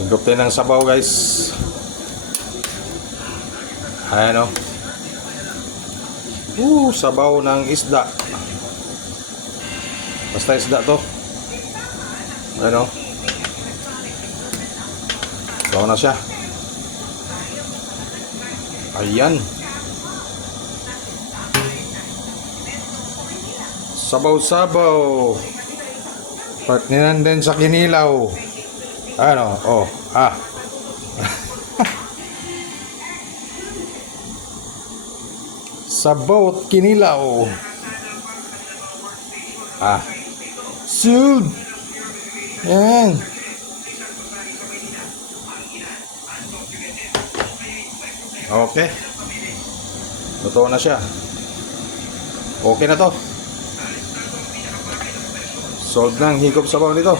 Higop tayo ng sabaw, guys. Ayan, oh. Sabaw ng isda. Basta isda to. Ayan, oh. Sabaw na siya. Ayan. Sabaw-sabaw. Partinan din sa kinilaw. Ano? Oh. Sabaw at kinilaw. Sud. Yan. Okay. Luto na siya. Okay na to. Solve na ang higop sabaw nito.